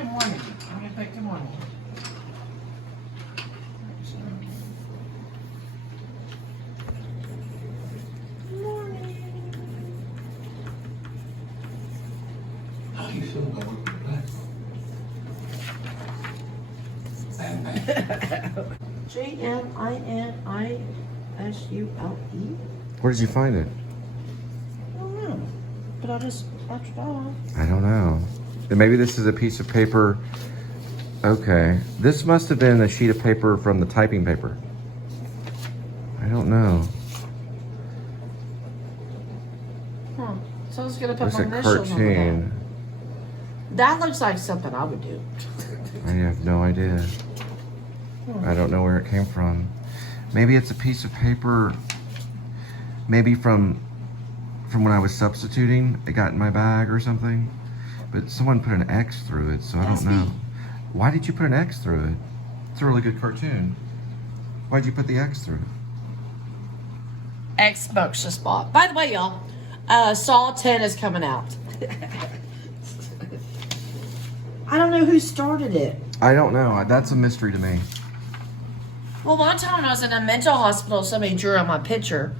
good morning. I'm gonna put good morning. Good morning. How do you feel about working JMINISULE. Where did you find it? I don't know, but I just watched it all. I don't know. And maybe this is a piece of paper. Okay. This must have been a sheet of paper from the typing paper. I don't know. Huh. So I was gonna put It's my a initials on the cartoon. back. That looks like something I would do. I have no idea. I don't know where it came from. Maybe it's a piece of paper. Maybe from when I was substituting. It got in my bag or something. But someone put an X through it, so I don't know. Why did you put an X through it? It's a really good cartoon. Why'd you put the X through it? Xbox just bought. By the way, y'all, Saw 10 is coming out. I don't know who started it. I don't know. That's a mystery to me. Well, one time when I was in a mental hospital, somebody drew on my picture.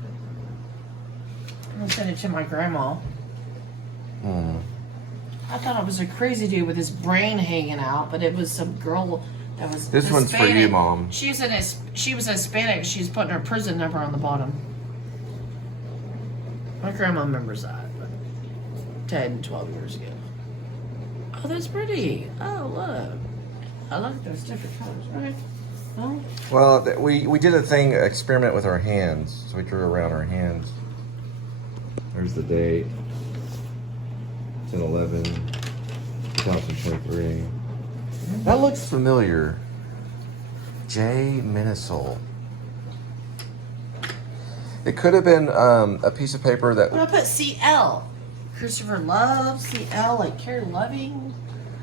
I'm gonna send it to my grandma. I thought I was a crazy dude with his brain hanging out, but it was some girl that was This one's for you, Mom. She was Hispanic. She's putting her prison number on the bottom. My grandma remembers that, but 10, 12 years ago. Oh, that's pretty. Oh, look. I like those different colors, right? Oh. Well, we did a experiment with our hands. So we drew around our hands. There's the date. 10/11/2023. That looks familiar. J. Minnesol. It could have been a piece of paper that... What I put CL? Christopher Love, CL, like Carrie Loving.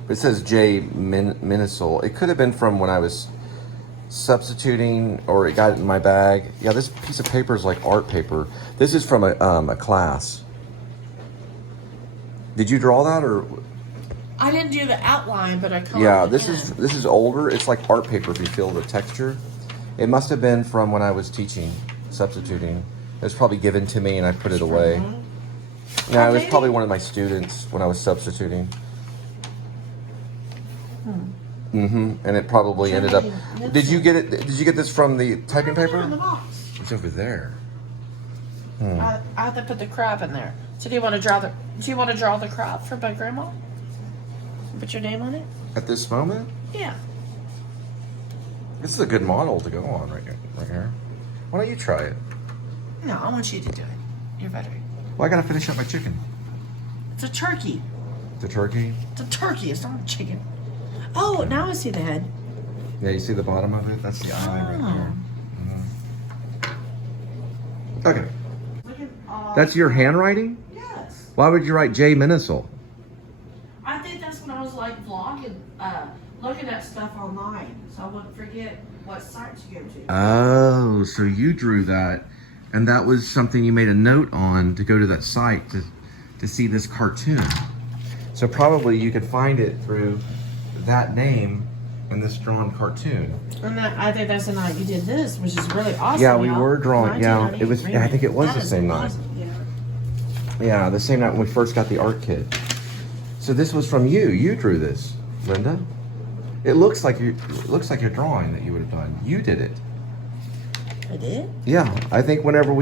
It says J. Minnesol. It could have been from when I was substituting, or it got in my bag. Yeah, this piece of paper is like art paper. This is from a class. Did you draw that, or? I didn't do the outline, but I colored Yeah, it this in. is older. It's like art paper if you feel the texture. It must have been from when I was teaching, substituting. It was probably given to me and I put it away. No, it was probably one of my students when I was substituting. And it probably ended up. Did you get it? Did you get this from the typing paper? In the box. It's over there. I have to put the crab in there. So do you want to draw the crab for my grandma? Put your name on it? At this moment, Yeah. this is a good model to go on right here. Why don't you try it? No, I want you to do it. You're better. Well, I gotta finish up my chicken. It's a turkey. The turkey. It's a turkey. It's not a chicken. Oh, now I see the head. Yeah, you see the bottom of it? That's the eye right there. Okay. That's your handwriting? Yes. Why would you write J. Minnesol? I think that's when I was like vlogging, looking at stuff online, so I wouldn't forget what site to go to. Oh, so you drew that, and that was something you made a note on to go to that site to see this cartoon. So probably you could find it through that name and this drawn cartoon. And I think that's the night you did this, which is really awesome. Yeah, we y'all. were drawing. Yeah, it was. I think it was the same night. Awesome. Yeah. Yeah, the same night when we first got the art kit. So this was from you. You drew this, Linda. It looks like your drawing that you would have done. You did it. I did? Yeah, I think I remember when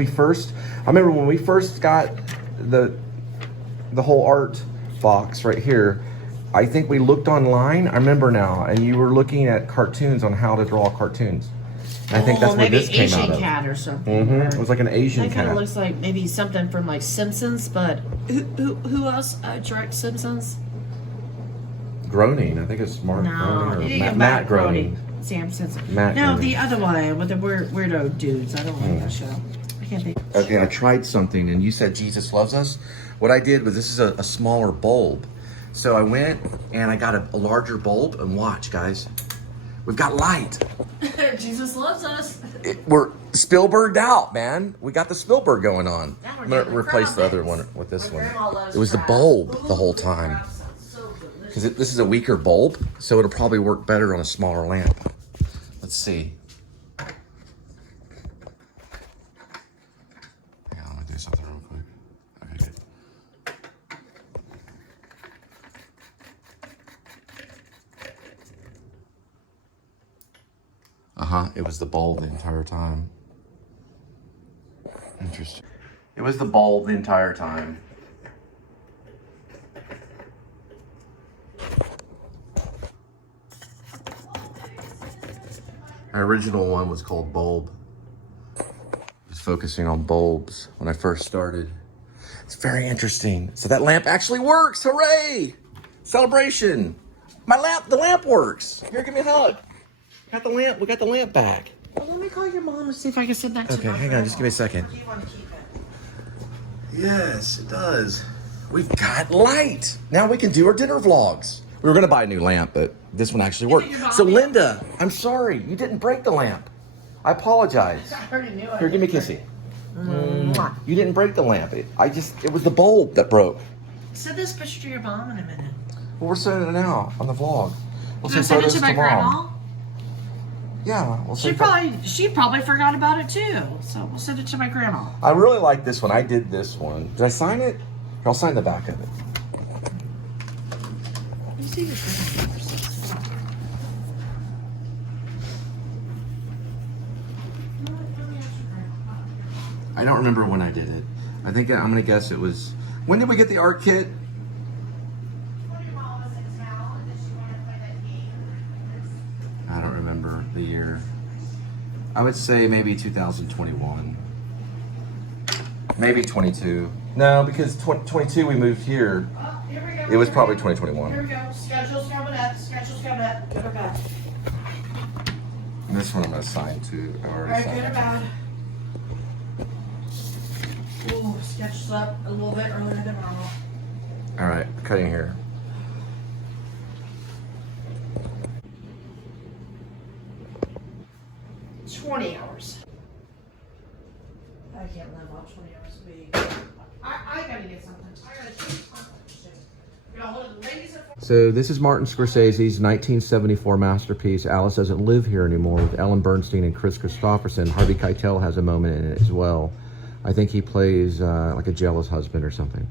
we first got the whole art box right here, I think we looked online, I remember now, and you were looking at cartoons on how to draw cartoons. And I think that's where this came out of. Maybe Asian cat or something. It was like an Asian That kind cat. of looks like maybe something from like Simpsons, but who else directs Simpsons? Groening, I think it's Mark Groening or Matt Groening. Sam Simpson. Matt No, Groening. the other one with the weirdo dudes. I don't like that show. I can't think. Okay, I tried something, and you said Jesus loves us. What I did was, this is a smaller bulb. So I went and I got a larger bulb, and watch, guys. We've got light. Jesus loves us. We're Spielberged out, man. We got the Spielberg going on. Now we're I'm gonna getting the replace crab the other legs. one with this My one. grandma loves It was the crabs. bulb Ooh, the whole time. crabs sound so delicious. because this is a weaker bulb, so it'll probably work better on a smaller lamp. Let's see. Hang on, let me do something real quick. Okay, good. It was the bulb the entire time. Interesting. It was the bulb the entire time. My original one was called Bulb. I was focusing on bulbs when I first started. It's very interesting. So that lamp actually works, hooray! Celebration. The lamp works. Here, give me a hug. Got the lamp, we got the lamp back. Well, let me call your mom and see if I can send that to Okay, my hang on, just give me a second. Do you want to keep it? Yes, it does. We've got light. Now we can do our dinner vlogs. We were gonna buy a new lamp, but this one actually worked. So Linda, I'm sorry, you didn't break the lamp. I apologize. I already knew it. Here, give me a kissy. You didn't break the lamp. It was the bulb that broke. Send this picture to your mom in a minute. Well, we're sending it now on the vlog. We'll Can I send send it photos to my to Mom. grandma? Yeah, we'll She send probably forgot about it too. So we'll send it to my grandma. I really like this one. I did this one. Did I sign it? I'll sign the back of it. You see your grandma. I don't remember when I did it. I think I'm gonna guess it was. When did we get the art kit? I don't remember the year. I would say maybe 2021. Maybe 22. No, because 22 we moved here. Oh, here we go. It was probably 2021. Here we go. Schedule's coming up. Schedule's coming up. Good or bad? And this one I'm gonna sign to. I All already right, signed good or it. bad? Ooh, schedule's up a little bit earlier than normal. All right, cutting here. $20. I can't live on 20 hours a week. I gotta get something. I gotta change something. You know, one of the ladies at So this is Martin Scorsese's 1974 masterpiece, Alice Doesn't Live Here Anymore, with Ellen Bernstein and Chris Christopherson. Harvey Keitel has a moment in it as well. I think he plays like a jealous husband or something.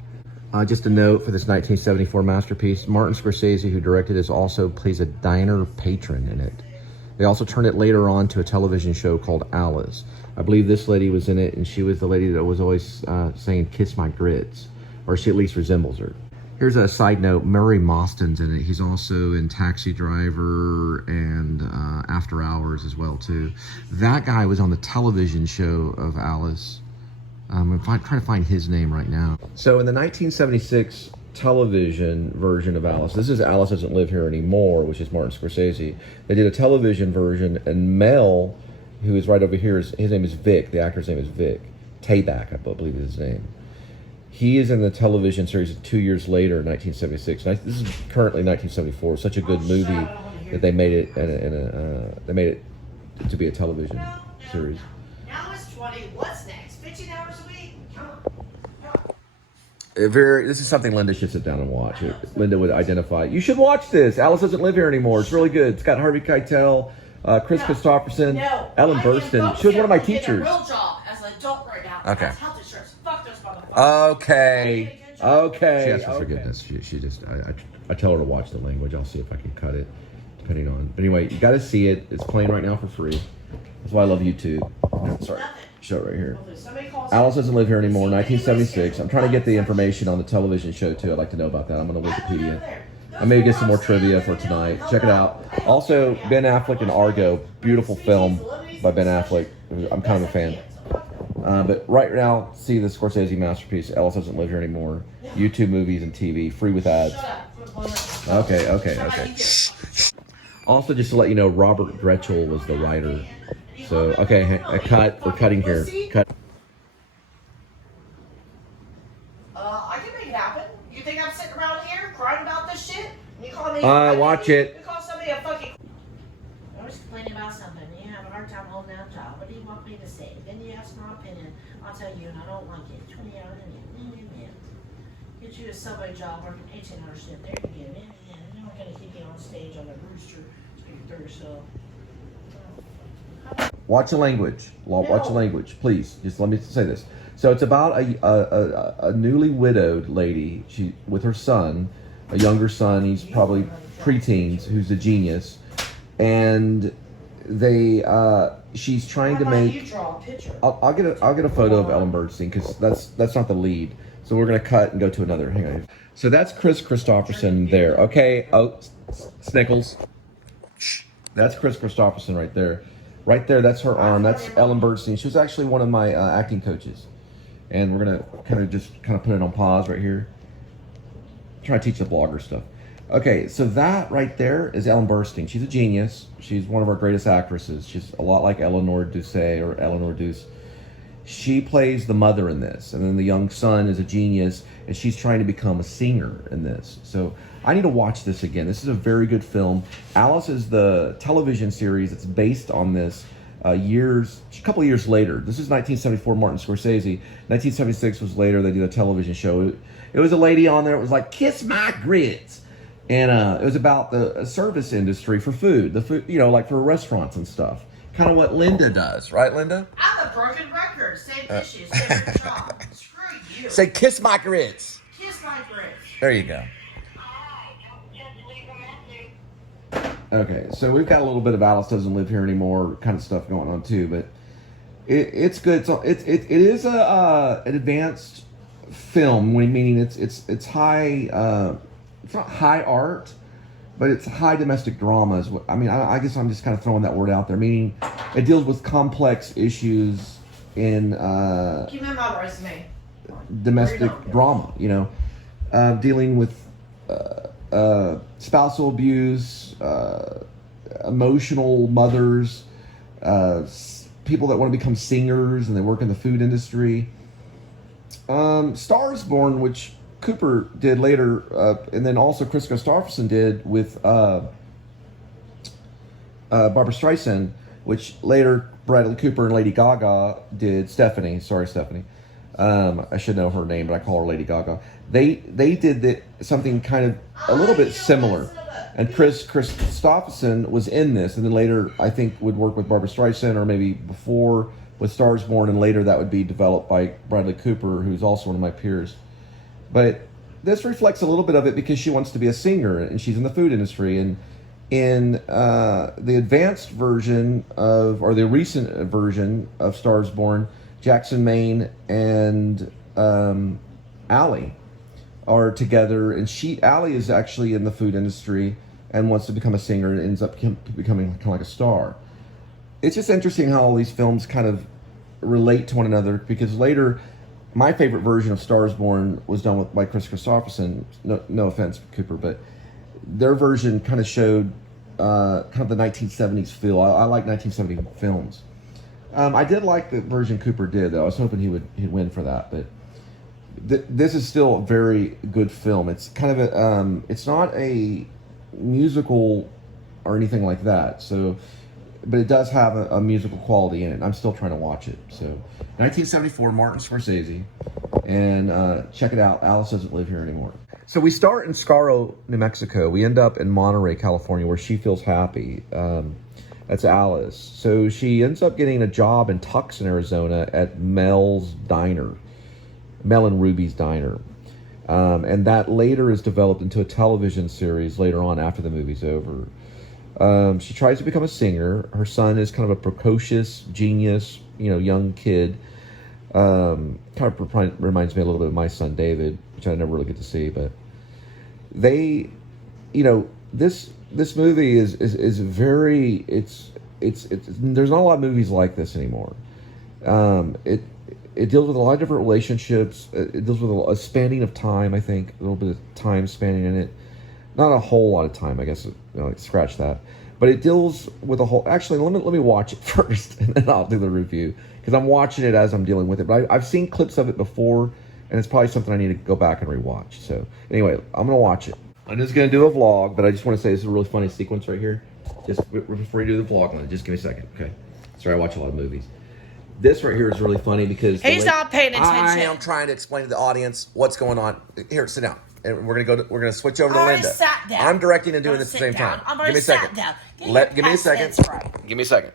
Just a note for this 1974 masterpiece, Martin Scorsese, who directed this, also plays a diner patron in it. They also turned it later on to a television show called Alice. I believe this lady was in it, and she was the lady that was always saying, "Kiss my grits," or she at least resembles her. Here's a side note, Murray Mostyn's in it. He's also in Taxi Driver and After Hours as well, too. That guy was on the television show of Alice. I'm trying to find his name right now. So in the 1976 television version of Alice, this is Alice Doesn't Live Here Anymore, which is Martin Scorsese. They did a television version, and Mel, who is right over here, his name is Vic. The actor's name is Vic. Tayback, I believe is his name. He is in the television series 2 years later, 1976. This is currently 1974. Such a good movie that they made it, they made it to be a television series. Now it's 20. What's next? 15 hours a week? This is something Linda should sit down and watch. Linda would identify. You should watch this. Alice Doesn't Live Here Anymore. It's really good. It's got Harvey Keitel, Chris Christopherson, Ellen Bernstein. She was one of my teachers. Real job as an adult right now. Okay. Health insurance. Fuck those motherfuckers. Okay. She asked for forgiveness. She just, I tell her to watch the language. I'll see if I can cut it, depending on. But anyway, you got to see it. It's playing right now for free. That's why I love YouTube. Sorry. Show it right here. Alice Doesn't Live Here Anymore, 1976. I'm trying to get the information on the television show too. I'd like to know about that. I'm going to Wikipedia. I may get some more trivia for tonight. Check it out. Also, Ben Affleck and Argo. Beautiful film by Ben Affleck. I'm kind of a fan. But right now, see the Scorsese masterpiece, Alice Doesn't Live Here Anymore. YouTube movies and TV, free with ads. Okay. Also, just to let you know, Robert Gretschel was the writer. So, okay, a cut. We're cutting here. Cut. I can make it happen. You think I'm sitting around here crying about this shit? You call me? Watch it. You call somebody a fucking. I was complaining about something. You have a hard time holding down a job. What do you want me to say? Then you ask my opinion. I'll tell you, and I don't like it. 20 hours a week. Get you a subway job working 18-hour shift. There you go. not going to keep you on stage on the rooster. Speak for yourself. Watch the language. Watch the language, please. Just let me say this. So it's about a newly widowed lady. She with her son, a younger son. He's probably preteens. Who's a genius, and she's trying to make. You draw a picture. I'll get a photo of Ellen Burstyn because that's not the lead. So we're gonna cut and go to another. Hang on. So that's Chris Christopherson there. Okay. Oh, Snickles. That's Chris Christopherson right there. Right there, that's her arm. That's Ellen Burstyn. She was actually one of my acting coaches. And we're gonna kind of put it on pause right here. Try to teach the blogger stuff. Okay, so that right there is Ellen Burstyn. She's a genius. She's one of our greatest actresses. She's a lot like Eleanor Duse or Eleanor Duse. She plays the mother in this, and then the young son is a genius, and she's trying to become a singer in this. So I need to watch this again. This is a very good film. Alice is the television series that's based on this a couple of years later. This is 1974, Martin Scorsese. 1976 was later. They did a television show. It was a lady on there. It was like, kiss my grits. And it was about the service industry for food. The food, like for restaurants and stuff. Kind of what Linda does, right, Linda? I'm a broken record. Same issues, different job. Screw you. Say, kiss my grits. Kiss my grits. There you go. Okay, so we've got a little bit of Alice Doesn't Live Here Anymore kind of stuff going on too, but it's good. So it is an advanced film, meaning it's high. It's not high art, but it's high domestic drama. I guess I'm just kind of throwing that word out there, meaning it deals with complex issues in Keep him on resume. Domestic drama. Dealing with spousal abuse, emotional mothers, people that want to become singers and they work in the food industry. Stars Born, which Cooper did later, and then also Chris Christopherson did with Barbra Streisand, which later Bradley Cooper and Lady Gaga did. Stephanie. I should know her name, but I call her Lady Gaga. They did something kind of a little bit similar. And Chris Christopherson was in this, and then later I think would work with Barbra Streisand, or maybe before with Stars Born, and later that would be developed by Bradley Cooper, who's also one of my peers. But this reflects a little bit of it because she wants to be a singer, and she's in the food industry. And in the advanced version or the recent version of Stars Born, Jackson Maine and Allie are together, and Allie is actually in the food industry and wants to become a singer and ends up becoming kind of like a star. It's just interesting how all these films kind of relate to one another, because later, my favorite version of Stars Born was done by Chris Christopherson. No offense, Cooper, but their version kind of showed kind of the 1970s feel. I like 1970 films. I did like the version Cooper did, though. I was hoping he'd win for that, but this is still a very good film. It's kind of it's not a musical or anything like that. So, but it does have a musical quality in it. I'm still trying to watch it. So, 1974, Martin Scorsese, and check it out. Alice Doesn't Live Here Anymore. So we start in Scaro, New Mexico. We end up in Monterey, California, where she feels happy. That's Alice. So she ends up getting a job in Tucson, Arizona at Mel and Ruby's Diner. And that later is developed into a television series later on after the movie's over. She tries to become a singer. Her son is kind of a precocious, genius, young kid. Kind of reminds me a little bit of my son David, which I never really get to see. But they, this movie is very, it's there's not a lot of movies like this anymore. It deals with a lot of different relationships. It deals with a spanning of time, I think, a little bit of time spanning in it. Not a whole lot of time, I guess. Scratch that. But it deals with a whole. Actually, let me watch it first, and then I'll do the review, because I'm watching it as I'm dealing with it. But I've seen clips of it before, and it's probably something I need to go back and rewatch. So anyway, I'm gonna watch it. I'm just gonna do a vlog, but I just want to say this is a really funny sequence right here. Just before you do the vlog, just give me a second, okay? Sorry, I watch a lot of movies. This right here is really funny because He's not paying attention. I am trying to explain to the audience what's going on. Here, sit down, and we're gonna switch over to I already Linda. sat down. I'm directing and doing this at the Sit same down. time. I'm Give already me a second. sat down. Give me a second. That's right. Give me a second.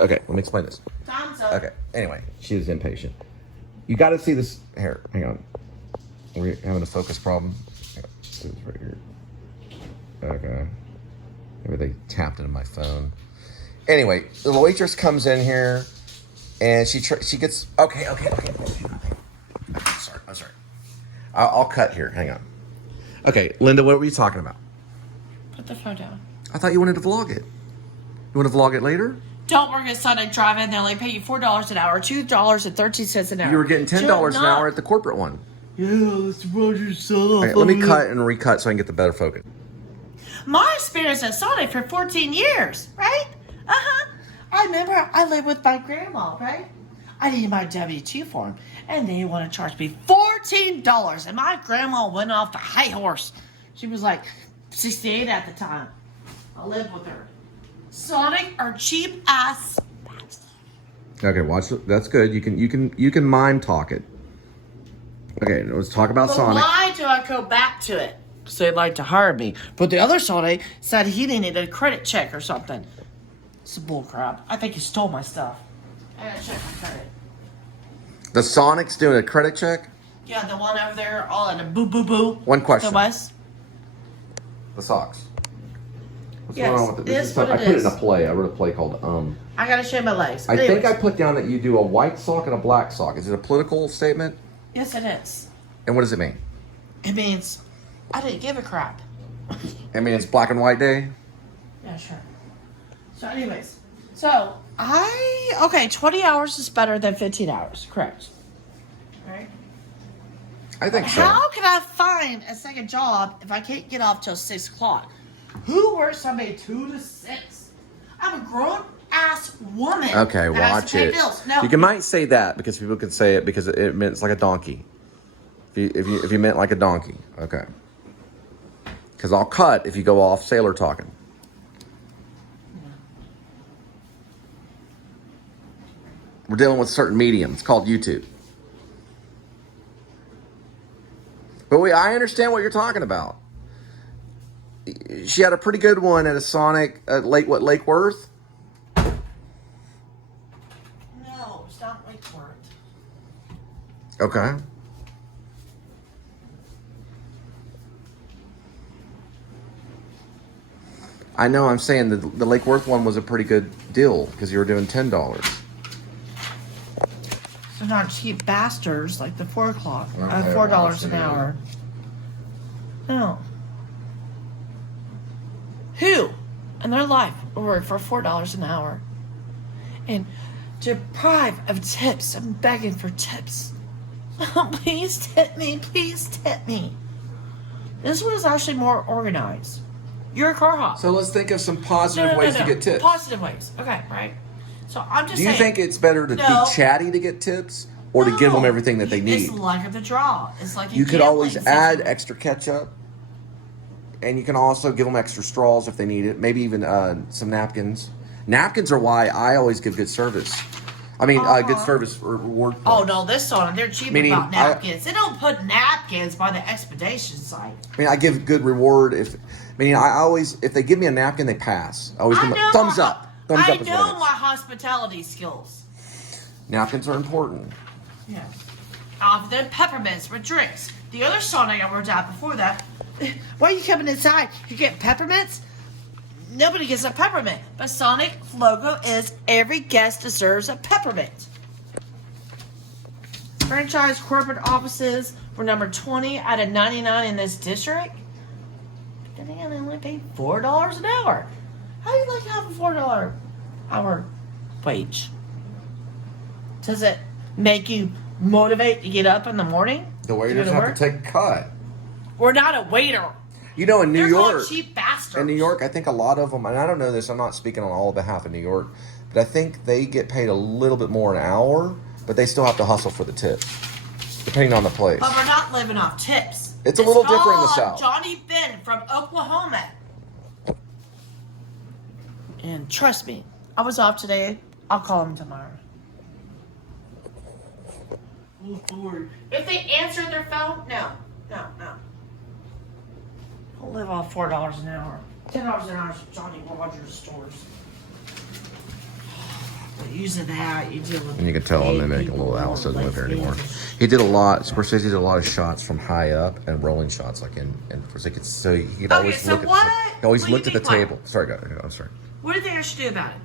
Okay, let me explain this. Time's up. Okay. Anyway, she was impatient. You got to see this. Here, hang on. We're having a focus problem. This is right here. Okay. Maybe they tapped into my phone. Anyway, the waitress comes in here, and she gets okay. I'm sorry. I'll cut here. Hang on. Okay, Linda, what were you talking about? Put the phone down. I thought you wanted to vlog it. You want to vlog it later? Don't work at Sonic Drive-In. They only pay you $4 an hour, $2.13 an hour. You were getting $10 an hour at the corporate one. Yeah, let's run yourself. Okay, let me cut and recut so I can get the better focus. My experience at Sonic for 14 years, right? I remember I lived with my grandma, right? I needed my W-2 form, and they want to charge me $14. And my grandma went off the high horse. She was like 68 at the time. I lived with her. Sonic are cheap ass. Okay, watch. That's good. You can mime talk it. Okay, let's talk about But Sonic. why do I go back to it? Because they'd like to hire me. But the other Sonic said he needed a credit check or something. It's bullcrap. I think he stole my stuff. I gotta check my credit. The Sonic's doing a credit check? Yeah, the one over there, all in a boo boo boo. One question. The West. The socks. What's Yes, going on with it? it is I what put it it is. in a play. I wrote a play called I gotta show my legs. I think Anyways. I put down that you do a white sock and a black sock. Is it a political statement? Yes, it is. And what does it mean? It means I didn't give a crap. I mean, it's Black and White Day. Yeah, sure. So, anyways, 20 hours is better than 15 hours, correct? Right? I think so. How can I find a second job if I can't get off till 6 o'clock? Who works Sunday 2 to 6? I'm a grown ass woman. Okay, that has watch to pay it. bills. No. You might say that because people can say it because it means like a donkey. If you meant like a donkey, okay. Because I'll cut if you go off sailor talking. We're dealing with a certain medium. It's called YouTube. But I understand what you're talking about. She had a pretty good one at a Sonic at Lake Worth? No, it's not Lake Worth. Okay. I know, I'm saying the Lake Worth one was a pretty good deal because you were doing $10. So not cheap bastards like the 4 o'clock. Okay, $4 an hour. No. Who in their life will work for $4 an hour and deprive of tips? I'm begging for tips. Please tip me. Please tip me. This one is actually more organized. You're a car hop. So let's think of some positive ways to get tips. Positive ways. Okay, right. So I'm just Do you saying. think it's better to No. be chatty to get tips or to give them everything that they need? It's luck of the draw. It's like a You could always gambling add situation. extra ketchup. And you can also give them extra straws if they need it. Maybe even some napkins. Napkins are why I always give good service. I mean, good service reward. Oh no, this one they're cheap Meaning about napkins. They don't put napkins by the expedition site. I mean, I give good reward I always, if they give me a napkin, they pass. I always give them a thumbs up. Thumbs up is what it know is. my hospitality skills. Napkins are important. Yeah. Then peppermints with drinks. The other Sonic I worked at before that. Why are you coming inside? You get peppermints? Nobody gets a peppermint. But Sonic's logo is every guest deserves a peppermint. Franchise corporate offices were number 20 out of 99 in this district. But then again, they only pay $4 an hour. How do you like to have a $4 hour wage? Does it make you motivate to get up in the morning? The waiters have to take a cut. We're not a waiter. You know, in New They're York, called cheap bastards. in New York, I think a lot of them, and I don't know this, I'm not speaking on all behalf of New York, but I think they get paid a little bit more an hour, but they still have to hustle for the tips, depending on the place. But we're not living off tips. It's a little different in the called South. Johnny Ben from Oklahoma. And trust me, I was off today. I'll call him tomorrow. Oh, Lord. If they answer their phone, no. I'll live off $4 an hour. $10 an hour at Johnny Rogers stores. But using that, you deal with. And you can tell him they make a little Alice doesn't live here anymore. He did a lot. Scorsese did a lot of shots from high up and rolling shots, like in so he could always look at. He always looked at the table. Sorry, go. I'm sorry. What do you think I should do about it?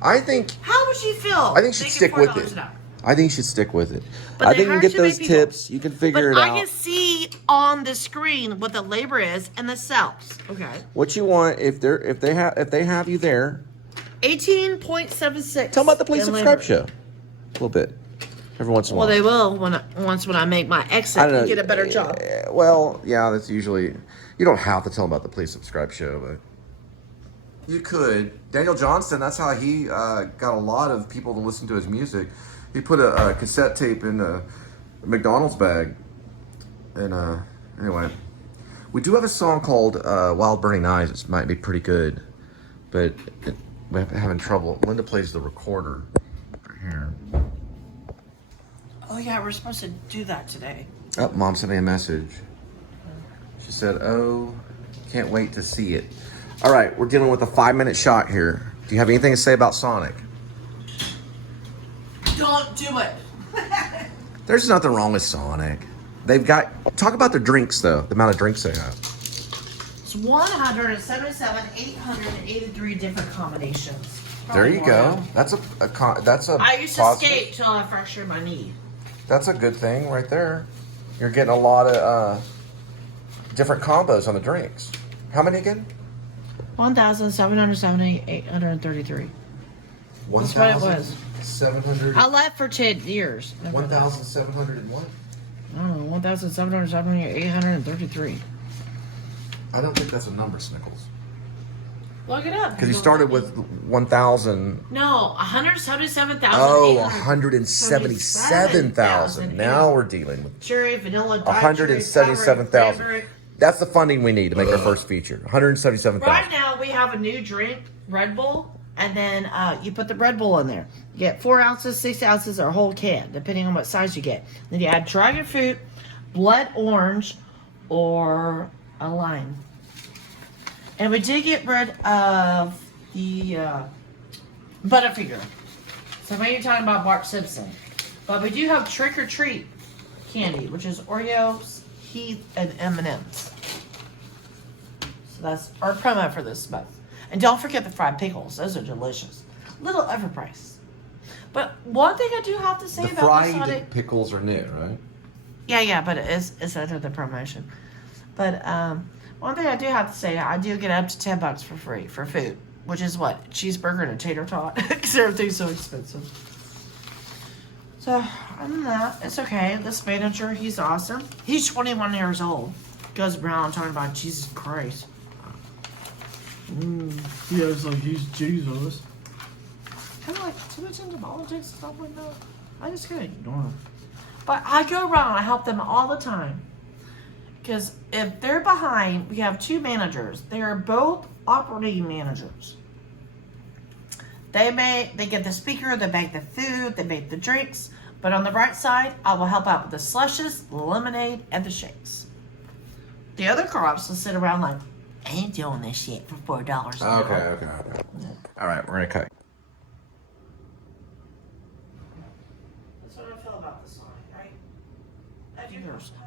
I think. How would you feel? I think you should stick with it. I think you should stick with it. But I think you can get those tips. You can figure it out. I can see on the screen what the labor is and the sales. Okay. What you want if they have you there. 18.76. Tell them about the Please Subscribe show. A little bit. Every once in a while. Well, they will when I make my exit and get a better job. Well, yeah, that's usually. You don't have to tell them about the Please Subscribe show, but you could. Daniel Johnston. That's how he got a lot of people to listen to his music. He put a cassette tape in a McDonald's bag. And anyway, we do have a song called Wild Burning Eyes. It might be pretty good, but we're having trouble. Linda plays the recorder right here. Oh, yeah, we're supposed to do that today. Oh, Mom sent me a message. She said, oh, can't wait to see it. All right, we're dealing with a 5-minute shot here. Do you have anything to say about Sonic? Don't do it. There's nothing wrong with Sonic. They've got... Talk about their drinks, though. The amount of drinks they have. It's 883 different combinations. There you go. That's a I used to skate till I fractured my knee. That's a good thing right there. You're getting a lot of different combos on the drinks. How many again? 1,770, 833. That's what it was. 700. I left for 10 years. 1,701. I don't know, 1,770, 833. I don't think that's a number, Snickles. Look it up. Because he started with 1,000. No, 177,000. Oh, 177,000. Now we're dealing with cherry, vanilla, dark 177,000. That's the funding we need to make our first feature. 177,000. Right now, we have a new drink, Red Bull, and then you put the Red Bull in there. You get 4 ounces, 6 ounces, or a whole can, depending on what size you get. Then you add dragon fruit, blood orange, or a lime. And we did get rid of the Butterfinger. So maybe you're talking about Bart Simpson. But we do have Trick or Treat candy, which is Oreos, Heath, and M&M's. So that's our promo for this month. And don't forget the fried pickles. Those are delicious. Little overpriced. But one thing I do have to say about the Sonic... pickles are new, right? Yeah, but it's under the promotion. But one thing I do have to say, I do get up to $10 for free for food, which is what? Cheeseburger and a tater tot, because everything's so expensive. So other than that, it's okay. This manager, he's awesome. He's 21 years old. Goes around talking about Jesus Christ. Yeah, it's like he's Jesus. Kind of like too much into politics and stuff like that. I just kind of ignore him. But I go around, I help them all the time. Because if they're behind, we have 2 managers. They are both operating managers. They get the speaker, they make the food, they make the drinks. But on the right side, I will help out with the slushes, the lemonade, and the shakes. The other co-ops will sit around like, I ain't doing this shit for $4 an hour. Okay. All right, we're going to cut. That's what I feel about this line, right?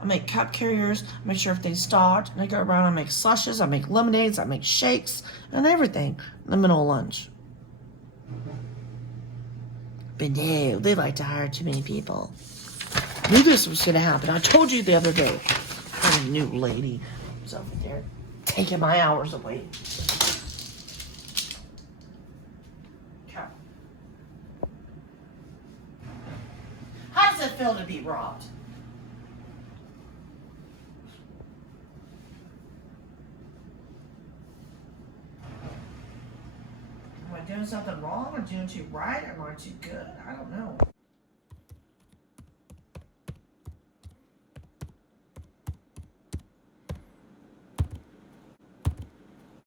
I make cup carriers, make sure everything's stocked, and I go around and make slushes, I make lemonades, I make shakes, and everything in the middle of lunch. But no, they like to hire too many people. I knew this was going to happen. I told you the other day. A new lady was over there taking my hours away. Okay. How does it feel to be robbed? Am I doing something wrong or doing too right? Or am I too good? I don't know.